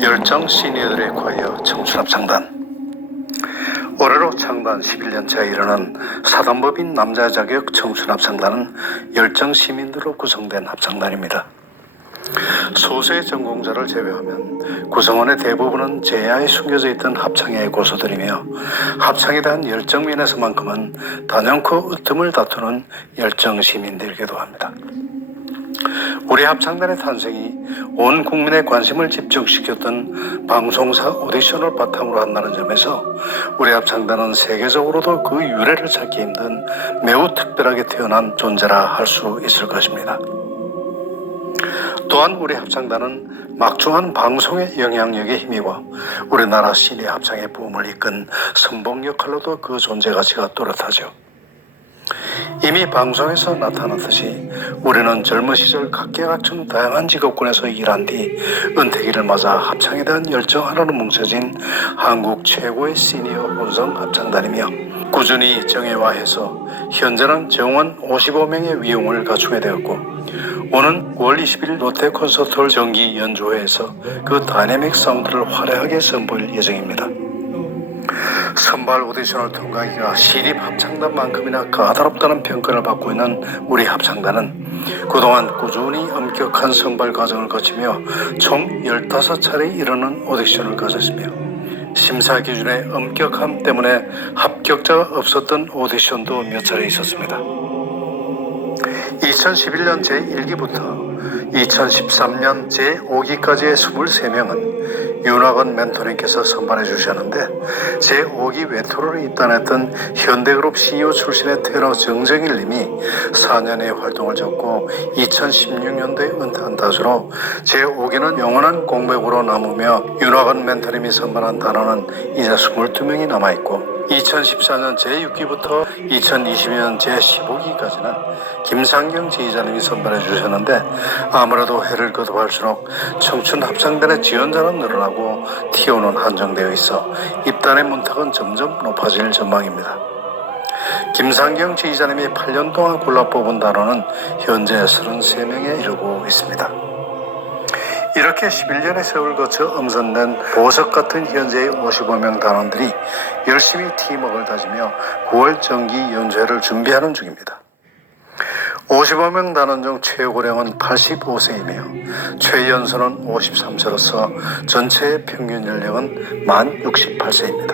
열정 시니어들의 콰이어 청춘합창단. 올해로 창단 11년차에 이르는 사단법인 남자 자격 청춘합창단은 열정 시민들로 구성된 합창단입니다. 소수의 전공자를 제외하면 구성원의 대부분은 제야에 숨겨져 있던 합창의 고수들이며 합창에 대한 열정 면에서만큼은 단연코 으뜸을 다투는 열정 시민들이기도 합니다. 우리 합창단의 탄생이 온 국민의 관심을 집중시켰던 방송사 오디션을 바탕으로 한다는 점에서 우리 합창단은 세계적으로도 그 유래를 찾기 힘든 매우 특별하게 태어난 존재라 할 수 있을 것입니다. 또한 우리 합창단은 막중한 방송의 영향력에 힘입어 우리나라 시내 합창의 붐을 이끈 선봉 역할로도 그 존재 가치가 또렷하죠. 이미 방송에서 나타났듯이 우리는 젊은 시절 각계각층 다양한 직업군에서 일한 뒤 은퇴기를 맞아 합창에 대한 열정 하나로 뭉쳐진 한국 최고의 시니어 혼성 합창단이며 꾸준히 정예화해서 현재는 정원 55명의 위용을 갖추게 되었고 오는 9월 20일 롯데 콘서트홀 정기 연주회에서 그 다이내믹 사운드를 화려하게 선보일 예정입니다. 선발 오디션을 통과하기가 시립 합창단만큼이나 까다롭다는 평가를 받고 있는 우리 합창단은 그동안 꾸준히 엄격한 선발 과정을 거치며 총 15차례에 이르는 오디션을 가졌으며 심사 기준의 엄격함 때문에 합격자가 없었던 오디션도 몇 차례 있었습니다. 2011년 제1기부터 2013년 제5기까지의 23명은 윤학원 멘토님께서 선발해 주셨는데 제5기 외토로로 입단했던 현대그룹 CEO 출신의 테너 정정일 님이 4년의 활동을 접고 2016년도에 은퇴한 탓으로 제5기는 영원한 공백으로 남으며 윤학원 멘토님이 선발한 단원은 이제 22명이 남아있고 2014년 제6기부터 2020년 제15기까지는 김상경 지휘자님이 선발해 주셨는데 아무래도 해를 거듭할수록 청춘 합창단의 지원자는 늘어나고 티오는 한정되어 있어 입단의 문턱은 점점 높아질 전망입니다. 김상경 지휘자님이 8년 동안 골라 뽑은 단원은 현재 33명에 이르고 있습니다. 이렇게 11년의 세월을 거쳐 엄선된 보석 같은 현재의 55명 단원들이 열심히 팀워크를 다지며 9월 정기 연주회를 준비하는 중입니다. 55명 단원 중 최고령은 85세이며 최연소는 53세로서 전체의 평균 연령은 만 68세입니다.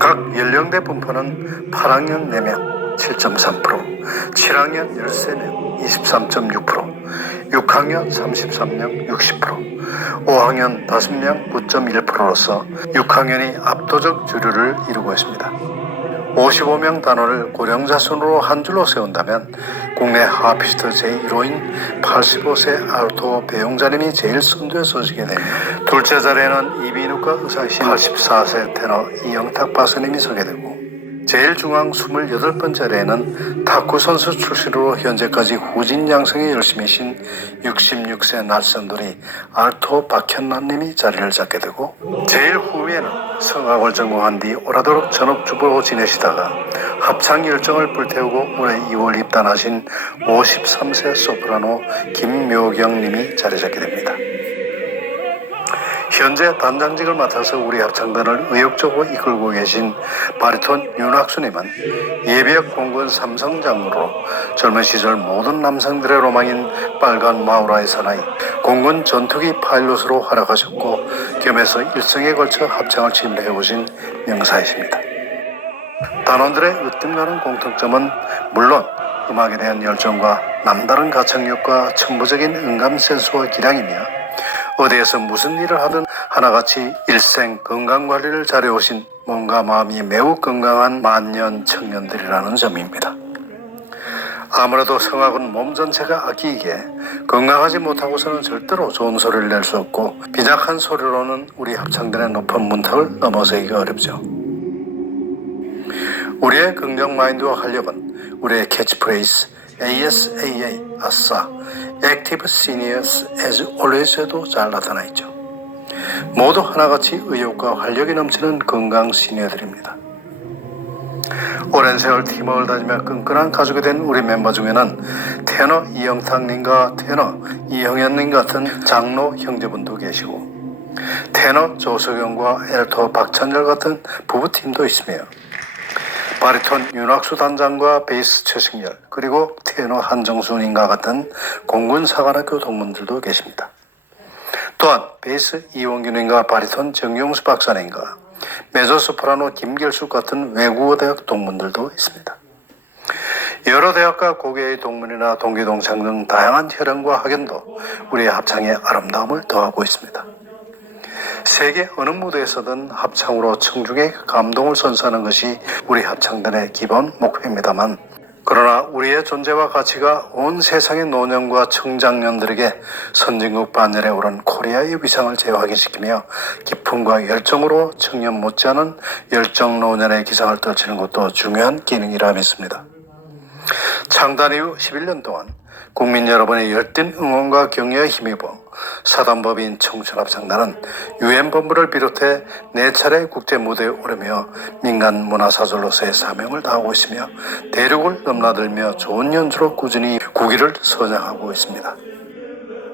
각 연령대 분포는 8학년 4명 7.3%, 7학년 13명 23.6%, 6학년 33명 60%, 5학년 5명 9.1%로서 6학년이 압도적 주류를 이루고 있습니다. 55명 단원을 고령자 순으로 한 줄로 세운다면 국내 하피스트 제1호인 85세 알토 배용자님이 제일 선두에 서시게 됩니다. 둘째 자리에는 이비인후과 의사이신 84세 테너 이영탁 박사님이 서게 되고 제일 중앙 28번 자리에는 탁구 선수 출신으로 현재까지 후진 양성에 열심히신 66세 날선돌이 알토 박현남님이 자리를 잡게 되고 제일 후위에는 성악을 전공한 뒤 오래도록 전업주부로 지내시다가 합창 열정을 불태우고 올해 2월 입단하신 53세 소프라노 김묘경님이 자리 잡게 됩니다. 현재 단장직을 맡아서 우리 합창단을 의욕적으로 이끌고 계신 바리톤 윤학수님은 예비역 공군 삼성장로로 젊은 시절 모든 남성들의 로망인 빨간 마우라의 사나이 공군 전투기 파일럿으로 활약하셨고 겸해서 일생에 걸쳐 합창을 침례해 오신 명사이십니다. 단원들의 으뜸가는 공통점은 물론 음악에 대한 열정과 남다른 가창력과 천부적인 음감 센스와 기량이며 어디에서 무슨 일을 하든 하나같이 일생 건강관리를 잘해오신 몸과 마음이 매우 건강한 만년 청년들이라는 점입니다. 아무래도 성악은 몸 전체가 아끼기에 건강하지 못하고서는 절대로 좋은 소리를 낼 수 없고 빈약한 소리로는 우리 합창단의 높은 문턱을 넘어서기가 어렵죠. 우리의 긍정 마인드와 활력은 우리의 캐치프레이즈 ASAA 아싸 Active Seniors as Always에도 잘 나타나 있죠. 모두 하나같이 의욕과 활력이 넘치는 건강 시니어들입니다. 오랜 세월 팀워크를 다지며 끈끈한 가족이 된 우리 멤버 중에는 테너 이영탁님과 테너 이형현님 같은 장로 형제분도 계시고 테너 조석영과 엘토 박찬열 같은 부부팀도 있으며 바리톤 윤학수 단장과 베이스 최승열 그리고 테너 한정수님과 같은 공군사관학교 동문들도 계십니다. 또한 베이스 이원균님과 바리톤 정용수 박사님과 메조소프라노 김길숙 같은 외국어 대학 동문들도 있습니다. 여러 대학과 고교의 동문이나 동기동창 등 다양한 혈연과 학연도 우리의 합창의 아름다움을 더하고 있습니다. 세계 어느 무대에서든 합창으로 청중의 감동을 선사하는 것이 우리 합창단의 기본 목표입니다만 그러나 우리의 존재와 가치가 온 세상의 노년과 청장년들에게 선진국 반열에 오른 코리아의 위상을 재확인시키며 기쁨과 열정으로 청년 못지않은 열정 노년의 기상을 떨치는 것도 중요한 기능이라 믿습니다. 창단 이후 11년 동안 국민 여러분의 열띤 응원과 격려에 힘입어 사단법인 청춘합창단은 유엔본부를 비롯해 4차례 국제무대에 오르며 민간 문화사절로서의 사명을 다하고 있으며 대륙을 넘나들며 좋은 연주로 꾸준히 국위를 선양하고 있습니다.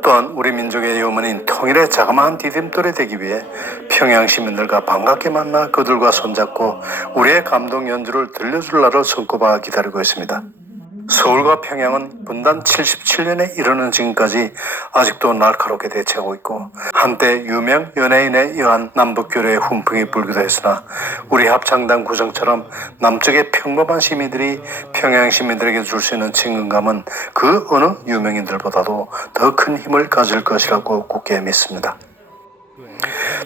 또한 우리 민족의 염원인 통일의 자그마한 디딤돌이 되기 위해 평양 시민들과 반갑게 만나 그들과 손잡고 우리의 감동 연주를 들려줄 날을 손꼽아 기다리고 있습니다. 서울과 평양은 분단 77년에 이르는 지금까지 아직도 날카롭게 대치하고 있고 한때 유명 연예인에 의한 남북교류의 훈풍이 불기도 했으나 우리 합창단 구성처럼 남쪽의 평범한 시민들이 평양 시민들에게 줄 수 있는 친근감은 그 어느 유명인들보다도 더 큰 힘을 가질 것이라고 굳게 믿습니다.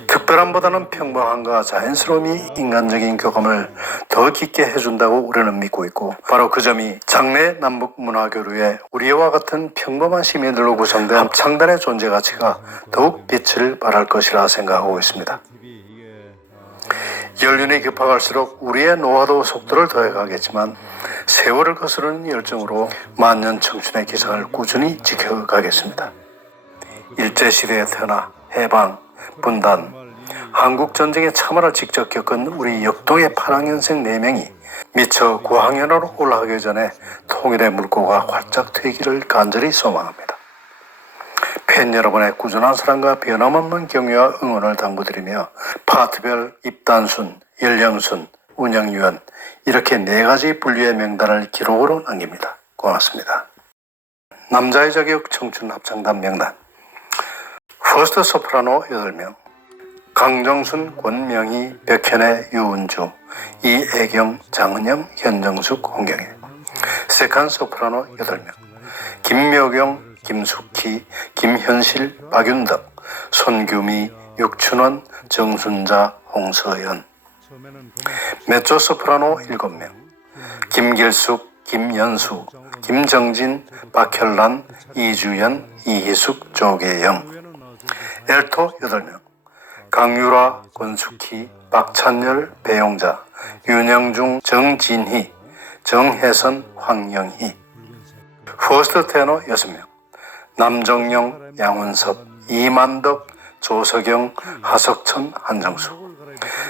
특별함보다는 평범함과 자연스러움이 인간적인 교감을 더 깊게 해준다고 우리는 믿고 있고 바로 그 점이 장래 남북 문화교류에 우리와 같은 평범한 시민들로 구성된 합창단의 존재 가치가 더욱 빛을 발할 것이라 생각하고 있습니다. 연륜이 급화갈수록 우리의 노화도 속도를 더해가겠지만 세월을 거스르는 열정으로 만년 청춘의 기상을 꾸준히 지켜가겠습니다. 일제시대에 태어나 해방, 분단, 한국전쟁의 참화를 직접 겪은 우리 역동의 8학년생 4명이 미처 9학년으로 올라가기 전에 통일의 물꼬가 활짝 트이기를 간절히 소망합니다. 팬 여러분의 꾸준한 사랑과 변함없는 격려와 응원을 당부드리며 파트별 입단순, 연령순, 운영위원 이렇게 4가지 분류의 명단을 기록으로 남깁니다. 고맙습니다. 남자의 자격 청춘 합창단 명단 퍼스트 소프라노 8명 강정순, 권명희, 백현애, 유은주, 이애경, 장은영, 현정숙, 홍경애 세컨 소프라노 8명 김묘경, 김숙희, 김현실, 박윤덕, 손규미, 육춘원, 정순자, 홍서연 메조 소프라노 7명 김길숙, 김연수, 김정진, 박현란, 이주연, 이희숙, 조계영 엘토 8명 강유라, 권숙희, 박찬열, 배용자, 윤영중, 정진희, 정혜선, 황영희 퍼스트 테너 6명 남정영, 양운섭, 이만덕, 조석영, 하석천, 한정수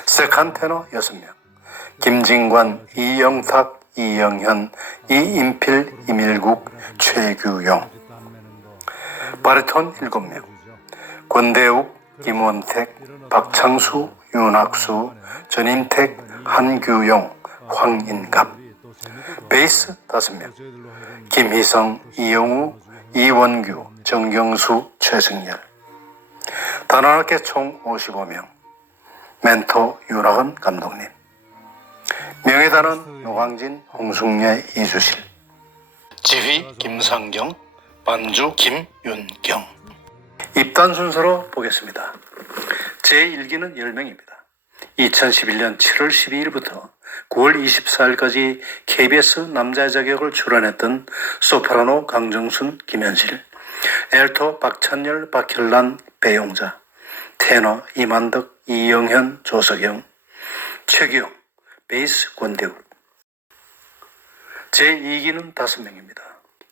세컨 테너 6명 김진관, 이영탁, 이영현, 이인필, 이밀국, 최규용 바리톤 7명 권대욱, 김원택, 박창수, 윤학수, 전인택, 한규용, 황인갑 베이스 5명 김희성, 이영우, 이원규, 정경수, 최승열 단원학계 총 55명 멘토 윤학은 감독님 명예단원 노광진, 홍승래, 이주실 지휘 김상경, 반주 김윤경 입단 순서로 보겠습니다. 제1기는 10명입니다. 2011년 7월 12일부터 9월 24일까지 KBS 남자의 자격을 출연했던 소프라노 강정순, 김현실, 엘토 박찬열, 박현란, 배용자, 테너 이만덕, 이영현, 조석영, 최기용, 베이스 권대욱. 제2기는 5명입니다.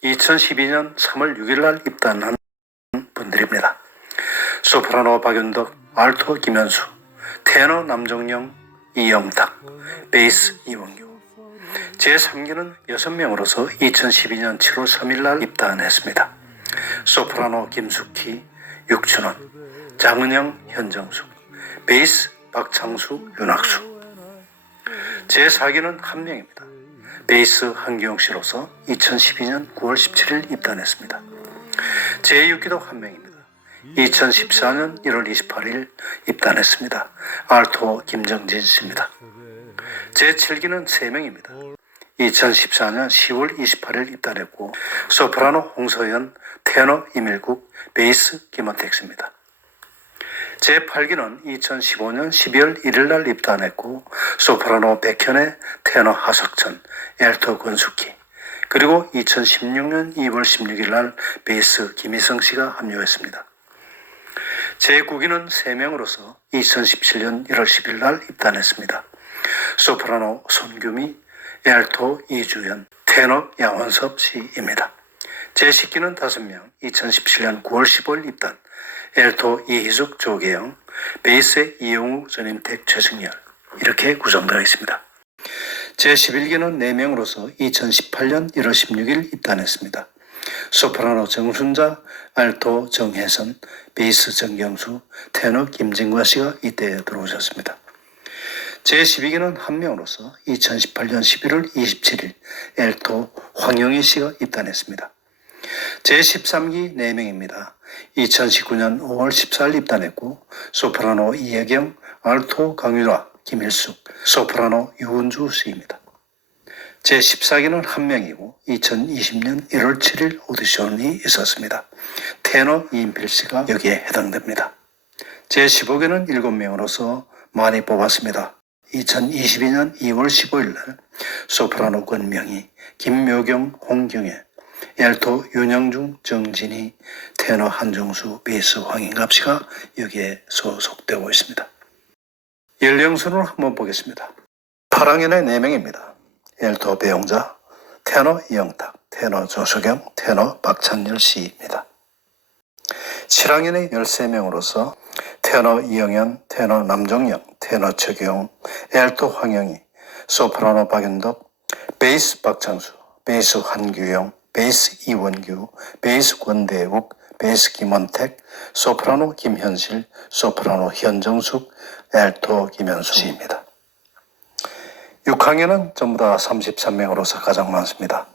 2012년 3월 6일 날 입단한 분들입니다. 소프라노 박윤덕, 알토 김현수, 테너 남정영, 이영탁, 베이스 이원규, 제3기는 6명으로서 2012년 7월 3일 날 입단했습니다. 소프라노 김숙희, 육춘원, 장은영, 현정숙, 베이스 박창수, 윤학수. 제4기는 1명입니다. 베이스 한기용 씨로서 2012년 9월 17일 입단했습니다. 제6기도 1명입니다. 2014년 1월 28일 입단했습니다. 알토 김정진 씨입니다. 제7기는 3명입니다. 2014년 10월 28일 입단했고 소프라노 홍서연, 테너 이밀국, 베이스 김원택 씨입니다. 제8기는 2015년 12월 1일 날 입단했고 소프라노 백현의, 테너 하석천, 엘토 권숙희, 그리고 2016년 2월 16일 날 베이스 김희성 씨가 합류했습니다. 제9기는 3명으로서 2017년 1월 10일 날 입단했습니다. 소프라노 손규미, 엘토 이주연, 테너 양원섭 씨입니다. 제10기는 5명, 2017년 9월 15일 입단, 엘토 이희숙, 조계영, 베이스의 이용우, 전임택, 최승열, 이렇게 구성되어 있습니다. 제11기는 4명으로서 2018년 1월 16일 입단했습니다. 소프라노 정순자, 알토 정혜선, 베이스 정경수, 테너 김진과 씨가 이때 들어오셨습니다. 제12기는 1명으로서 2018년 11월 27일 엘토 황영희 씨가 입단했습니다. 제13기 4명입니다. 2019년 5월 14일 입단했고 소프라노 이혜경, 알토 강유라, 김일숙, 소프라노 유은주 씨입니다. 제14기는 1명이고 2020년 1월 7일 오디션이 있었습니다. 테너 이인필 씨가 여기에 해당됩니다. 제15기는 7명으로서 많이 뽑았습니다. 2022년 2월 15일 날 소프라노 권명희, 김묘경, 홍경애, 엘토 윤영중, 정진희, 테너 한정수, 베이스 황인갑 씨가 여기에 소속되고 있습니다. 연령순으로 한번 보겠습니다. 8학년의 4명입니다. 엘토 배용자, 테너 이영탁, 테너 조석영, 테너 박찬열 씨입니다. 7학년의 13명으로서 테너 이영현, 테너 남정영, 테너 최규용, 엘토 황영희, 소프라노 박윤덕, 베이스 박창수, 베이스 한규영, 베이스 이원규, 베이스 권대욱, 베이스 김원택, 소프라노 김현실, 소프라노 현정숙, 엘토 김현수 씨입니다. 6학년은 전부 다 33명으로서 가장 많습니다.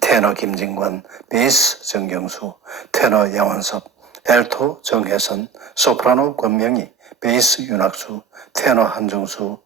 테너 김진관, 베이스 정경수, 테너 양원섭, 엘토 정혜선, 소프라노 권명희, 베이스 윤학수, 테너 한정수,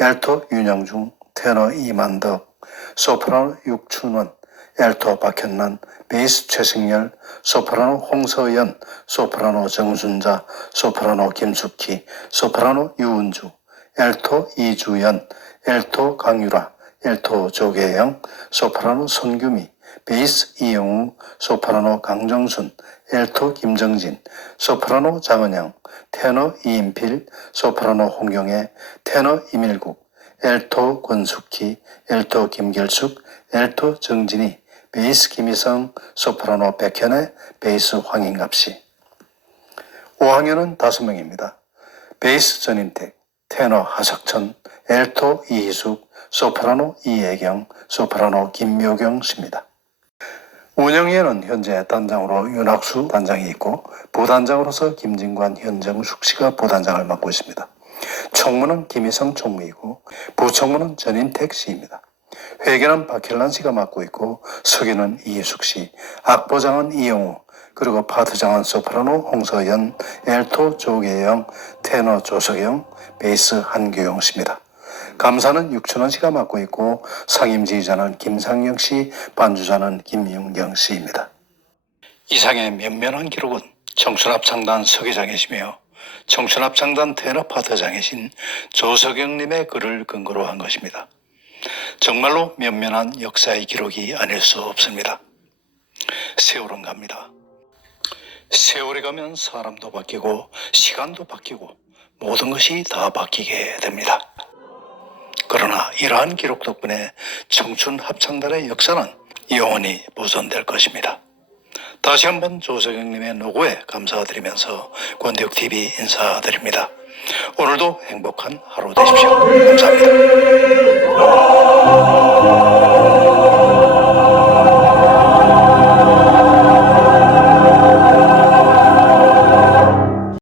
엘토 윤영중, 테너 이만덕, 소프라노 육춘원, 엘토 박현란, 베이스 최승열, 소프라노 홍서연, 소프라노 정순자, 소프라노 김숙희, 소프라노 유은주, 엘토 이주연, 엘토 강유라, 엘토 조계영, 소프라노 손규미, 베이스 이영우, 소프라노 강정순, 엘토 김정진, 소프라노 장은영, 테너 이인필, 소프라노 홍경애, 테너 이밀국, 엘토 권숙희, 엘토 김결숙, 엘토 정진희, 베이스 김희성, 소프라노 백현애, 베이스 황인갑 씨. 5학년은 5명입니다. 베이스 전인택, 테너 하석천, 엘토 이희숙, 소프라노 이혜경, 소프라노 김묘경 씨입니다. 운영위에는 현재 단장으로 윤학수 단장이 있고 부단장으로서 김진관, 현정숙 씨가 부단장을 맡고 있습니다. 총무는 김희성 총무이고 부총무는 전인택 씨입니다. 회계는 박현란 씨가 맡고 있고 서기는 이희숙 씨, 악보장은 이영우, 그리고 파트장은 소프라노 홍서연, 엘토 조계영, 테너 조석영, 베이스 한규용 씨입니다. 감사는 육춘원 씨가 맡고 있고 상임지휘자는 김상영 씨, 반주자는 김윤경 씨입니다. 이상의 면면한 기록은 청춘합창단 서기장이시며 청춘합창단 테너 파트장이신 조석영님의 글을 근거로 한 것입니다. 정말로 면면한 역사의 기록이 아닐 수 없습니다. 세월은 갑니다. 세월이 가면 사람도 바뀌고 시간도 바뀌고 모든 것이 다 바뀌게 됩니다. 그러나 이러한 기록 덕분에 청춘합창단의 역사는 영원히 보존될 것입니다. 다시 한번 조석영님의 노고에 감사드리면서 권대욱TV 인사드립니다. 오늘도 행복한 하루 되십시오. 감사합니다.